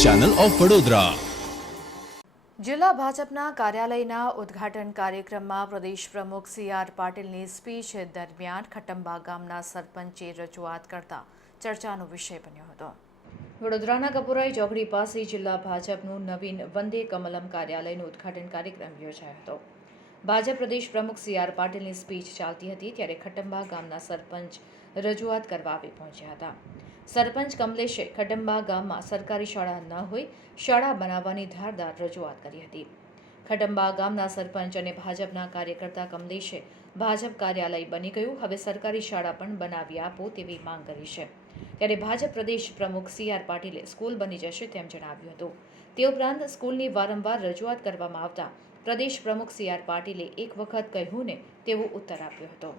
Channel of Vadodara જિલ્લા ભાજપના કાર્યાલયના ઉદ્ઘાટન કાર્યક્રમમાં પ્રદેશ પ્રમુખ સી આર પાટીલની સ્પીચ દરમિયાન ખટંબા ગામના સરપંચે રજૂઆત કરતા ચર્ચાનો વિષય બન્યો હતો. વડોદરાના કપુરાઈ ચોકડી પાસે જિલ્લા ભાજપનું નવીન વંદે કમલમ કાર્યાલયનું ઉદ્ઘાટન કાર્યક્રમ યોજાયો હતો. ભાજપ પ્રદેશ પ્રમુખ સી આર પાટીલની સ્પીચ ચાલતી હતી ત્યારે ખટંબા ગામના સરપંચ રજૂઆત કરવા આવી પહોંચ્યા હતા. સરપંચ કમલેશે ખડંબા ગામમાં સરકારી શાળા ન હોય શાળા બનાવવાની ધારદાર રજૂઆત કરી હતી. ખડંબા ગામના સરપંચ અને ભાજપના કાર્યકર્તા કમલેશે ભાજપ કાર્યાલય બની ગયું. હવે સરકારી શાળા પણ બનાવી આપો તેવી માંગ કરી છે. ત્યારે ભાજપ પ્રદેશ પ્રમુખ સી આર પાટીલે સ્કૂલ બની જશે તેમ જણાવ્યું હતું. તે ઉપરાંત સ્કૂલની વારંવાર રજૂઆત કરવામાં આવતા પ્રદેશ પ્રમુખ સી આર પાટીલે એક વખત કહ્યું ને તેવો ઉત્તર આપ્યો હતો.